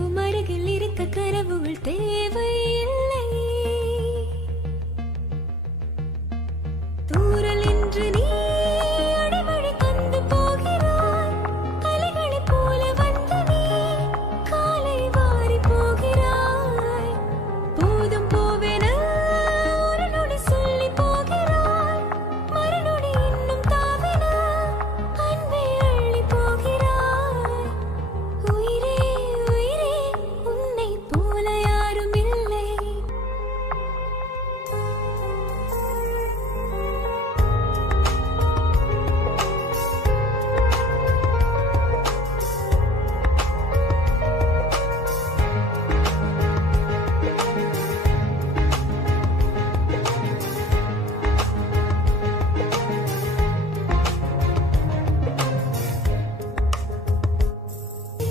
எதுவும் அருகில் இருக்க கனவுகள் தேவையில்லை. தூரல் என்று நீ அடிமழை தந்து போகிறாய். அலைகளைப் போல வந்து நீ காலை வாரி போகிறாய். போதும் போவென ஒரு நொடி சொல்லி போகிறாய். மறுநொடி இன்னும் தாவென அன்பை அள்ளி போகிறாய். உயிரே உயிரே உன்னை போல யாரும் இல்லை.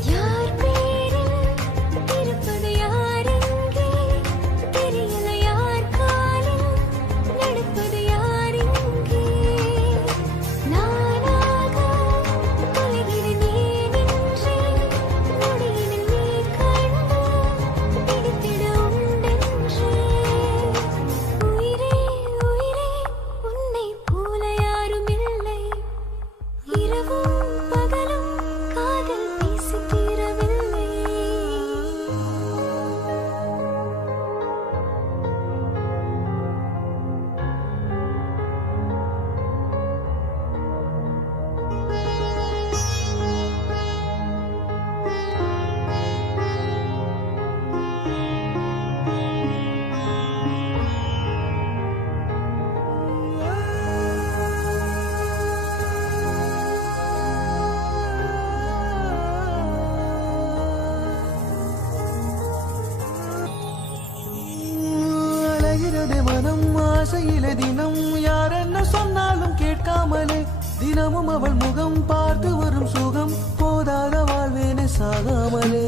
யார் பேரில் இருப்பது யாரெங்கே தெரியல. யார் காலில் நடப்பது யாரெங்கே. நானாக தொலைகிறேன் ஏனென்றே நொடியினில் நீ கண்டு பிடித்திட உண்டென்றே. உயிரே உயிரே உன்னை போல யாரும் இல்லை. இரவும் பகலும் காதல் பேசி தீரவில்லை. அழகிறது மனம் ஆசையில தினம் யார் என்ன சொன்னாலும் கேட்காமலே தினமும் அவள் முகம் பார்த்து வரும் சுகம் போதாத வாழ்வேன சாகாமலே.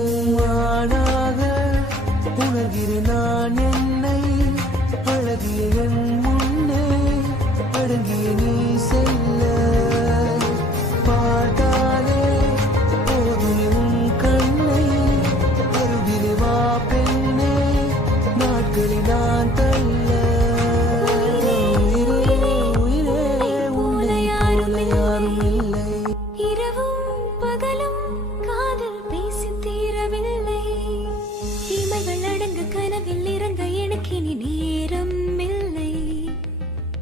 ஆனாக உணர்கிறேன் நான் என்னை அழகிய என் முன்னே அடங்கிய நீ செல்ல. பார்த்தாலே போதும் உன் கண்ணை அருகிலே வா பெண்ணே நாட்களில் நான் தள்ள. உயிரே உயிரே உன்னை போல யாரும் இல்லை. இரவும் பகலும் காதல் பேசி தீரவில்லை. இமைகள் அடங்க கனவில் இறங்க எனக்கு இனி நேரம் இல்லை.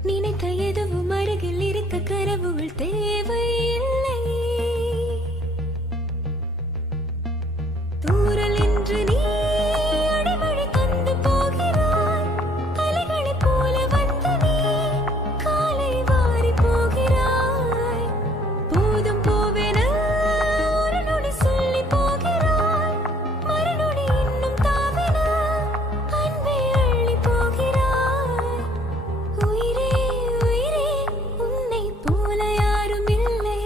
நினைத்த எதுவும் அருகில் இருக்க கனவுகள் தேவையில்லை. தூரல் என்று நீ அடிமழை தந்து போகிறாய். அலைகளைப் போல வந்து நீ காலை வாரி போகிறாய். போதும் போவென ஒரு நொடி சொல்லி போகிறாய். மறுநொடி இன்னும் தாவென அன்பை அள்ளி போகிறாய். உயிரே உயிரே உன்னை போல யாரும் இல்லை.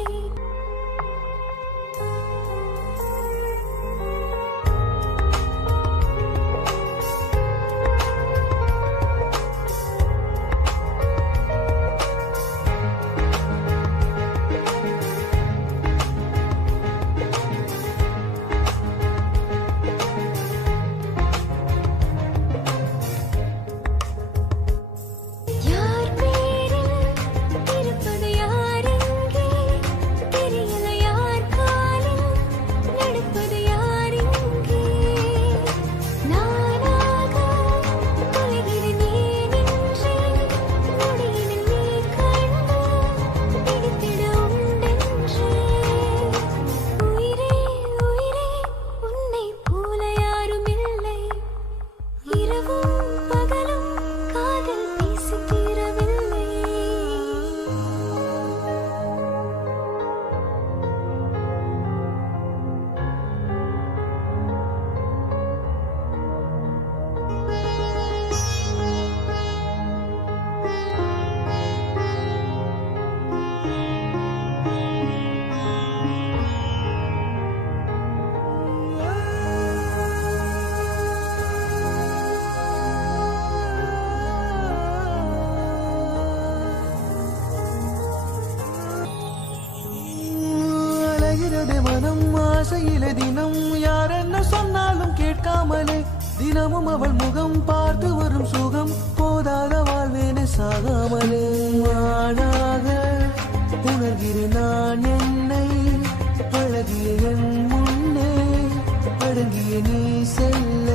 யார் பேரில் இருப்பது யாரெங்கே தெரியல. யார் காலில் நடப்பது யாரெங்கே. நானாக தொலைகிறேன் ஏனென்றே நொடியினில் நீ கண்டு பிடித்திட உண்டென்றே. உயிரே உயிரே உன்னை போல யாரும் இல்லை. இரவும் பகலும் காதல் பேசி தீரவில்லை. அழகிறது மனம் ஆசையில தினம் யார் என்ன சொன்னாலும் தினமும் அவள் முகம் பார்த்து வரும் சுகம் போதாத வாழ்வேனே சாகாமலே ஆளாக உணர்கிறேன் நான் என்னை அழகிய என் முன்னே அடங்கிய நீ செல்ல